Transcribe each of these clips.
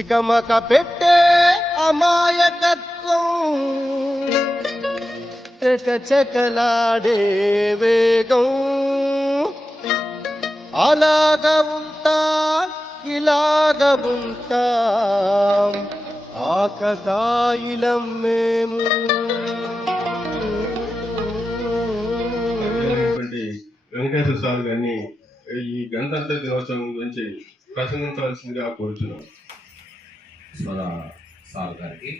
తికమక పెట్టే అమాయకత్వం చకచకలాడే వేగం అలాగ ఉంటా ఇలాగ ఉంటా ఆకతాయిలం మేము. వెంకటేశ్వర స్వామి గారిని ఈ గణతంత్ర దినోత్సవం గురించి ప్రసంగించవలసిందిగా కోరుతున్నాం. స్వర సాల్ గారికి,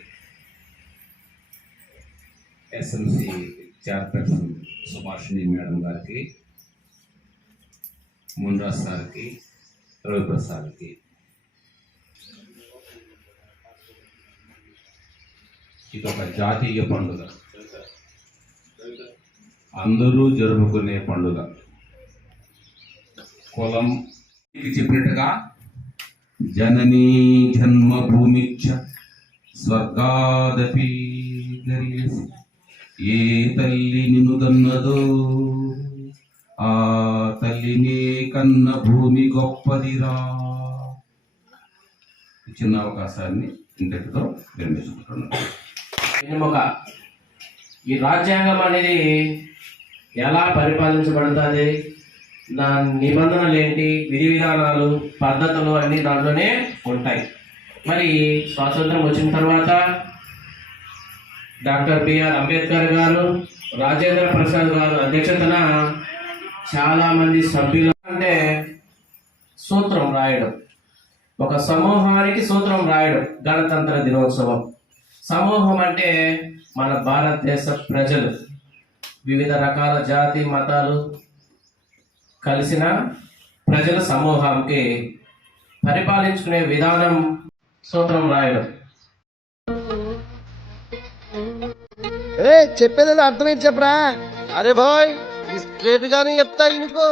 ఎస్ఎంసి చైర్పర్సన్ సుభాషిణి మేడం గారికి, మున్రాజ్ సార్కి, రవిప్రసాద్కి, ఇది ఒక జాతీయ పండుగ, అందరూ జరుపుకునే పండుగ. కులం చెప్పినట్టుగా జననీ జన్మభూమిచ్చ స్వర్గాదపి గరీయసి, ఏ తల్లి నిన్ను కన్నదో ఆ తల్లినే కన్న భూమి గొప్పదిరా. చిన్న అవకాశాన్ని ఇంతటితో విరమించుకుంటున్నాను. ఈ రాజ్యాంగం అనేది ఎలా పరిపాలించబడుతుంది, నా నిబంధనలు ఏంటి, విధి విధానాలు, పద్ధతులు అన్నీ దాంట్లోనే ఉంటాయి. మరి స్వాతంత్రం వచ్చిన తర్వాత డాక్టర్ బిఆర్ అంబేద్కర్ గారు, రాజేంద్ర ప్రసాద్ గారు అధ్యక్షతన చాలామంది సభ్యులు అంటే సూత్రం రాయడం, ఒక సమూహానికి సూత్రం రాయడం గణతంత్ర దినోత్సవం. సమూహం అంటే మన భారతదేశ ప్రజలు, వివిధ రకాల జాతి మతాలు కలిసిన ప్రజల సమూహానికి పరిపాలించుకునే విధానం సూత్రం రాయడం. చెప్పేది అర్థమైంది చెప్పరా. అరే బాయ్ స్ట్రేట్ గానే చెప్తా ఇంకో.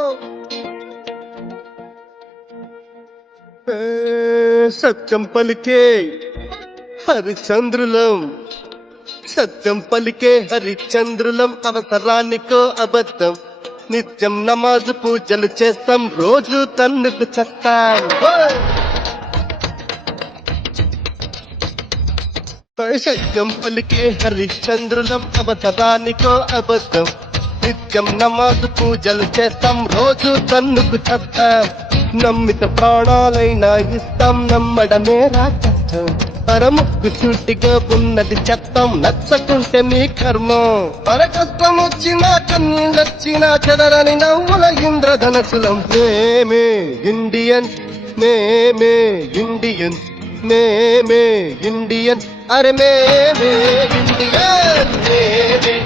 సత్యం పలికే హరిచంద్రులం, సత్యం పలికే హరిచంద్రులం, అవసరానికో అబద్ధం, నిత్యం నమాజు పూజలు చేస్తాం, రోజు తన్నుకు చస్తాం. సత్యం పలికే హరిచంద్రులం, అవసరానికో అబద్ధం, నిత్యం నమాజు పూజలు చేస్తాం, రోజు తన్నుకు చస్తాం. నమ్మిత ప్రాణాలైనా ఇస్తాం, నమ్మడమే రా కష్టం, పరముక్కు చూటిగా ఉన్నది చెత్తం, నచ్చకుంటే మీ కర్మం. పర కష్టం వచ్చినా కన్నీళ్ళొచ్చినా చెదరని నవ్వుల ఇంద్రధనసులం. మేమే ఇండియన్, మేమే ఇండియన్, మేమే ఇండియన్, అరే మేమే ఇండియన్, మేమే